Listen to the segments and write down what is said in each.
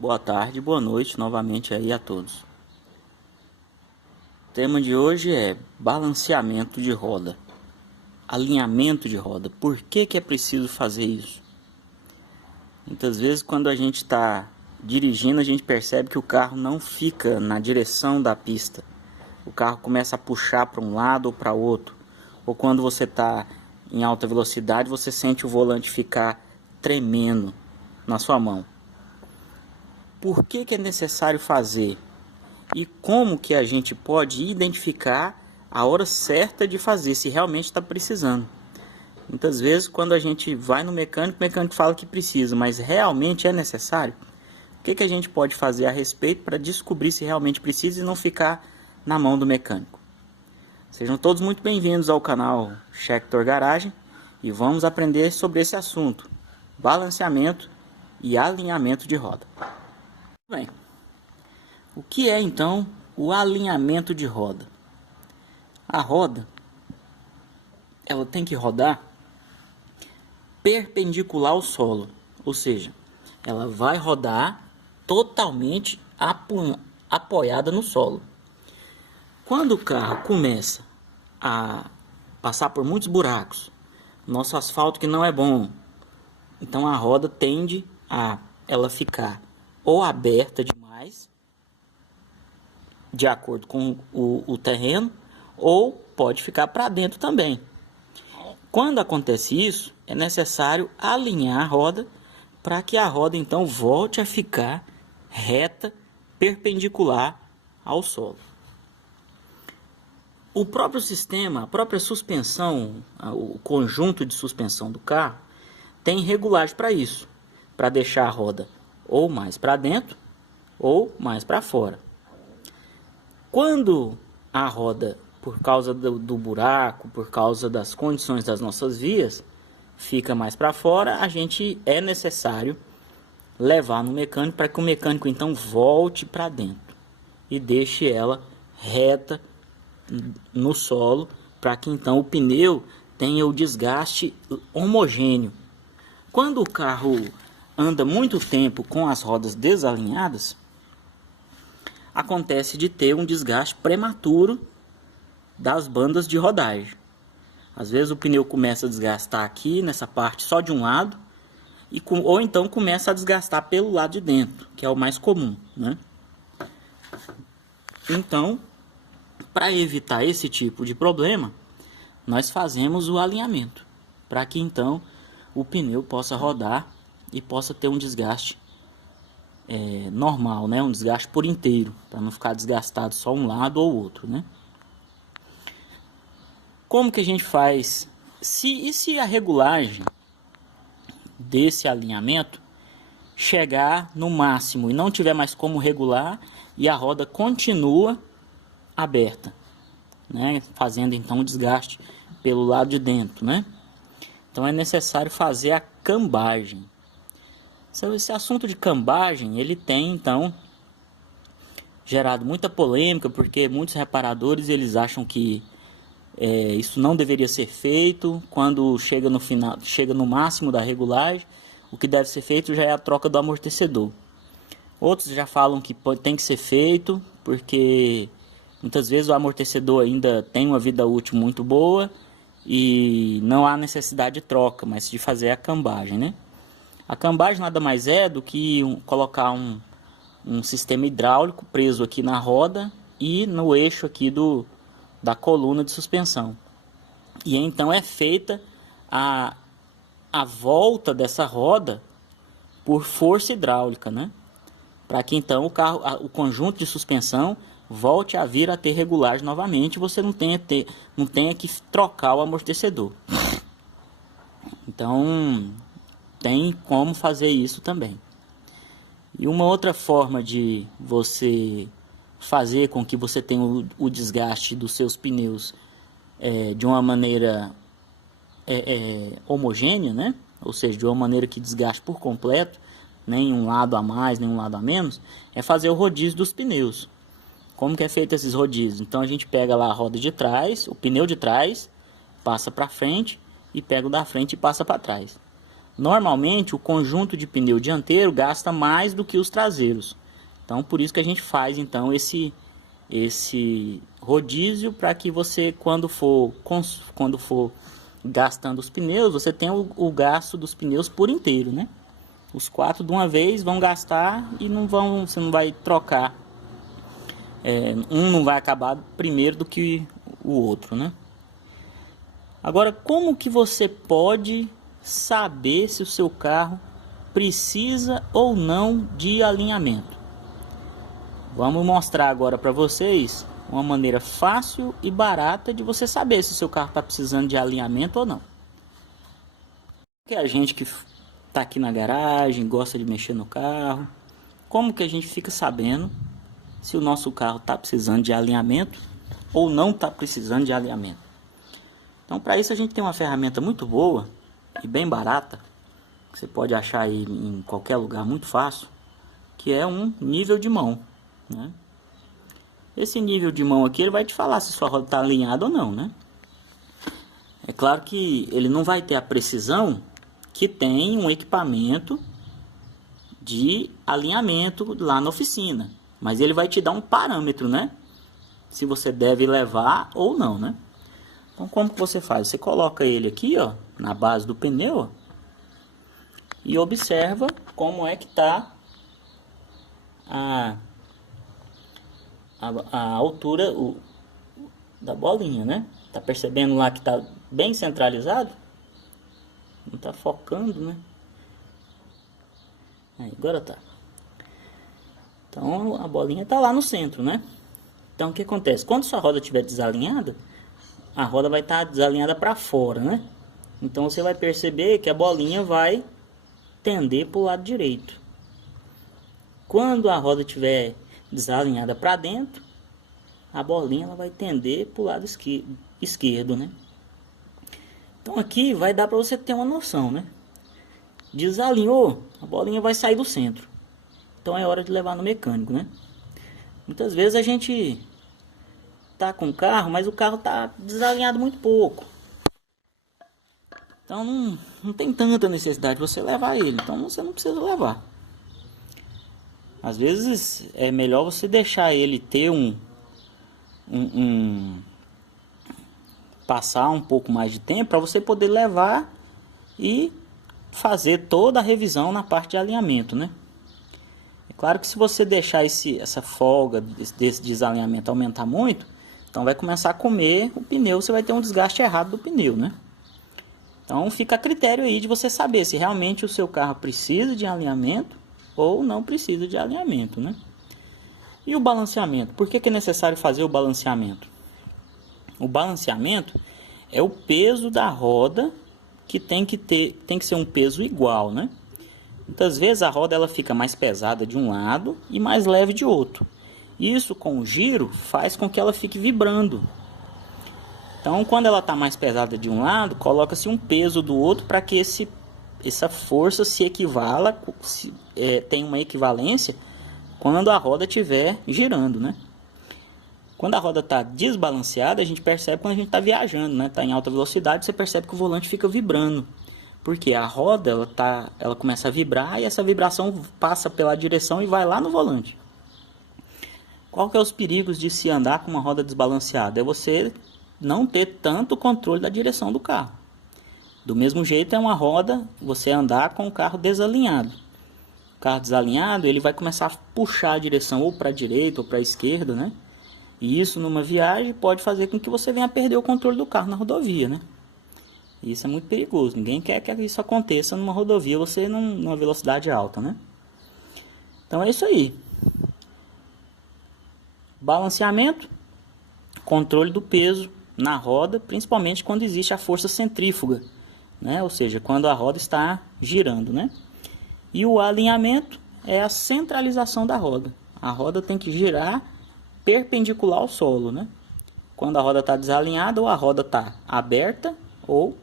Boa tarde, boa noite novamente aí a todos. O tema de hoje é balanceamento de roda, alinhamento de roda. Por que é preciso fazer isso? Muitas vezes quando a gente está dirigindo, a gente percebe que o carro não fica na direção da pista. O carro começa a puxar para um lado ou para outro. Ou quando você está em alta velocidade, você sente o volante ficar tremendo na sua mão. Por que é necessário fazer? E como que a gente pode identificar a hora certa de fazer, se realmente está precisando? Muitas vezes quando a gente vai no mecânico, o mecânico fala que precisa, mas realmente é necessário? O que a gente pode fazer a respeito para descobrir se realmente precisa e não ficar na mão do mecânico? Sejam todos muito bem-vindos ao canal Schector Garagem e vamos aprender sobre esse assunto, balanceamento e alinhamento de roda. Bem, o que é então o alinhamento de roda? A roda, ela tem que rodar perpendicular ao solo, ou seja, ela vai rodar totalmente apoiada no solo. Quando o carro começa a passar por muitos buracos, nosso asfalto que não é bom, então a roda tende a ela ficar ou aberta demais, de acordo com o terreno, ou pode ficar para dentro também. Quando acontece isso, é necessário alinhar a roda para que a roda então volte a ficar reta, perpendicular ao solo. O próprio sistema, a própria suspensão, o conjunto de suspensão do carro tem regulagem para isso, para deixar a roda ou mais para dentro ou mais para fora. Quando a roda, por causa do buraco, por causa das condições das nossas vias, fica mais para fora, a gente é necessário levar no mecânico para que o mecânico então volte para dentro e deixe ela reta no solo, para que então o pneu tenha o desgaste homogêneo. Quando o carro anda muito tempo com as rodas desalinhadas, acontece de ter um desgaste prematuro das bandas de rodagem. Às vezes o pneu começa a desgastar aqui nessa parte só de um lado, ou então começa a desgastar pelo lado de dentro, que é o mais comum, né? Então, para evitar esse tipo de problema, nós fazemos o alinhamento, para que então o pneu possa rodar e possa ter um desgaste normal, né? Um desgaste por inteiro, para não ficar desgastado só um lado ou outro, né? Como que a gente faz? Se a regulagem desse alinhamento chegar no máximo e não tiver mais como regular e a roda continua aberta, né? Fazendo então o desgaste pelo lado de dentro, né? Então é necessário fazer a cambagem. Esse assunto de cambagem, ele tem então gerado muita polêmica, porque muitos reparadores eles acham que isso não deveria ser feito. Quando chega no final, chega no máximo da regulagem, o que deve ser feito já é a troca do amortecedor. Outros já falam que tem que ser feito, porque muitas vezes o amortecedor ainda tem uma vida útil muito boa e não há necessidade de troca, mas de fazer a cambagem, né? A cambagem nada mais é do que colocar um sistema hidráulico preso aqui na roda e no eixo aqui da coluna de suspensão. E então é feita a volta dessa roda por força hidráulica, né? Para que então o conjunto de suspensão volte a vir a ter regulagem novamente e você não tenha que trocar o amortecedor. Então tem como fazer isso também. E uma outra forma de você fazer com que você tenha o desgaste dos seus pneus de uma maneira homogênea, né? Ou seja, de uma maneira que desgaste por completo, nem um lado a mais, nem um lado a menos, é fazer o rodízio dos pneus. Como que é feito esses rodízios? Então a gente pega lá a roda de trás, o pneu de trás, passa para frente e pega o da frente e passa para trás. Normalmente o conjunto de pneu dianteiro gasta mais do que os traseiros. Então por isso que a gente faz então esse rodízio, para que você quando for gastando os pneus, você tenha o gasto dos pneus por inteiro, né? Os 4 de uma vez vão gastar e você não vai trocar. Um não vai acabar primeiro do que o outro, né? Agora, como que você pode saber se o seu carro precisa ou não de alinhamento? Vamos mostrar agora para vocês uma maneira fácil e barata de você saber se o seu carro está precisando de alinhamento ou não. Porque a gente que está aqui na garagem, gosta de mexer no carro, como que a gente fica sabendo se o nosso carro está precisando de alinhamento ou não está precisando de alinhamento? Então, para isso a gente tem uma ferramenta muito boa e bem barata, que você pode achar aí em qualquer lugar muito fácil, que é um nível de mão, né? Esse nível de mão aqui, ele vai te falar se sua roda está alinhada ou não, né? É claro que ele não vai ter a precisão que tem um equipamento de alinhamento lá na oficina, mas ele vai te dar um parâmetro, né? Se você deve levar ou não, né? Então, como que você faz? Você coloca ele aqui, ó, na base do pneu, ó, e observa como é que tá a altura da bolinha, né? Tá percebendo lá que tá bem centralizado? Não tá focando, né? Aí, agora tá. Então, a bolinha tá lá no centro, né? Então, o que acontece? Quando sua roda estiver desalinhada, a roda vai estar desalinhada para fora, né? Então você vai perceber que a bolinha vai tender para o lado direito. Quando a roda estiver desalinhada para dentro, a bolinha ela vai tender para o lado esquerdo, né? Então aqui vai dar para você ter uma noção, né? Desalinhou, a bolinha vai sair do centro. Então é hora de levar no mecânico, né? Muitas vezes a gente tá com o carro, mas o carro tá desalinhado muito pouco. Então não tem tanta necessidade de você levar ele. Então você não precisa levar. Às vezes é melhor você deixar ele ter passar um pouco mais de tempo para você poder levar e fazer toda a revisão na parte de alinhamento, né? É claro que se você deixar essa folga desse desalinhamento aumentar muito, então vai começar a comer o pneu, você vai ter um desgaste errado do pneu, né? Então fica a critério aí de você saber se realmente o seu carro precisa de alinhamento ou não precisa de alinhamento, né? E o balanceamento? Por que é necessário fazer o balanceamento? O balanceamento é o peso da roda que tem que ser um peso igual, né? Muitas vezes a roda ela fica mais pesada de um lado e mais leve de outro. Isso com o giro faz com que ela fique vibrando. Então, quando ela está mais pesada de um lado, coloca-se um peso do outro para que essa força se equivala, tem uma equivalência quando a roda estiver girando, né? Quando a roda está desbalanceada, a gente percebe quando a gente está viajando, né? Está em alta velocidade, você percebe que o volante fica vibrando. Porque a roda ela começa a vibrar e essa vibração passa pela direção e vai lá no volante. Qual que é os perigos de se andar com uma roda desbalanceada? É você não ter tanto controle da direção do carro. Do mesmo jeito é uma roda você andar com o carro desalinhado. O carro desalinhado ele vai começar a puxar a direção ou para a direita ou para a esquerda, né? E isso numa viagem pode fazer com que você venha a perder o controle do carro na rodovia, né? E isso é muito perigoso. Ninguém quer que isso aconteça numa rodovia, você numa velocidade alta, né? Então é isso aí. Balanceamento, controle do peso na roda, principalmente quando existe a força centrífuga, né? Ou seja, quando a roda está girando, né? E o alinhamento é a centralização da roda. A roda tem que girar perpendicular ao solo, né? Quando a roda está desalinhada, ou a roda está aberta ou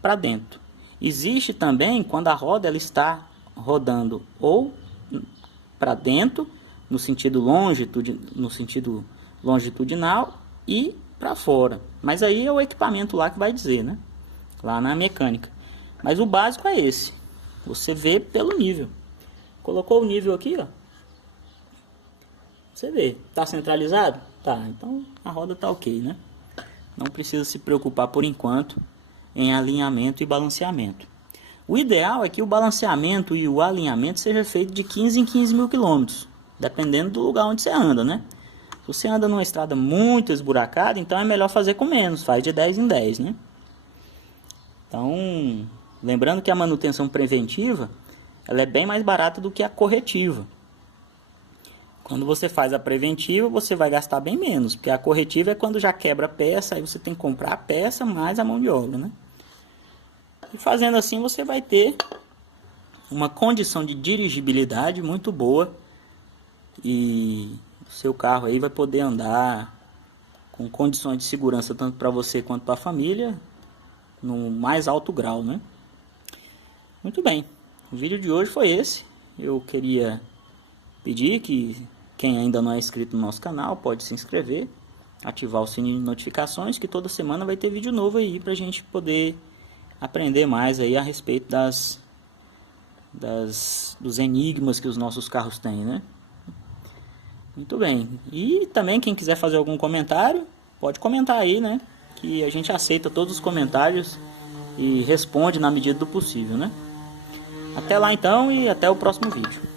para dentro. Existe também quando a roda ela está rodando ou para dentro, no sentido longitudinal e para fora. Mas aí é o equipamento lá que vai dizer, né? Lá na mecânica. Mas o básico é esse. Você vê pelo nível. Colocou o nível aqui, ó. Você vê. Tá centralizado? Tá. Então a roda tá ok, né? Não precisa se preocupar por enquanto em alinhamento e balanceamento. O ideal é que o balanceamento e o alinhamento seja feito de 15 em 15 mil quilômetros, dependendo do lugar onde você anda, né? Se você anda numa estrada muito esburacada, então é melhor fazer com menos, faz de 10 em 10, né? Então, lembrando que a manutenção preventiva, ela é bem mais barata do que a corretiva. Quando você faz a preventiva, você vai gastar bem menos, porque a corretiva é quando já quebra a peça, aí você tem que comprar a peça mais a mão de obra, né? E fazendo assim, você vai ter uma condição de dirigibilidade muito boa e o seu carro aí vai poder andar com condições de segurança tanto para você quanto para a família no mais alto grau, né? Muito bem, o vídeo de hoje foi esse. Eu queria pedir que quem ainda não é inscrito no nosso canal pode se inscrever, ativar o sininho de notificações, que toda semana vai ter vídeo novo aí para a gente poder aprender mais aí a respeito dos enigmas que os nossos carros têm, né? Muito bem. E também quem quiser fazer algum comentário, pode comentar aí, né? Que a gente aceita todos os comentários e responde na medida do possível, né? Até lá então e até o próximo vídeo.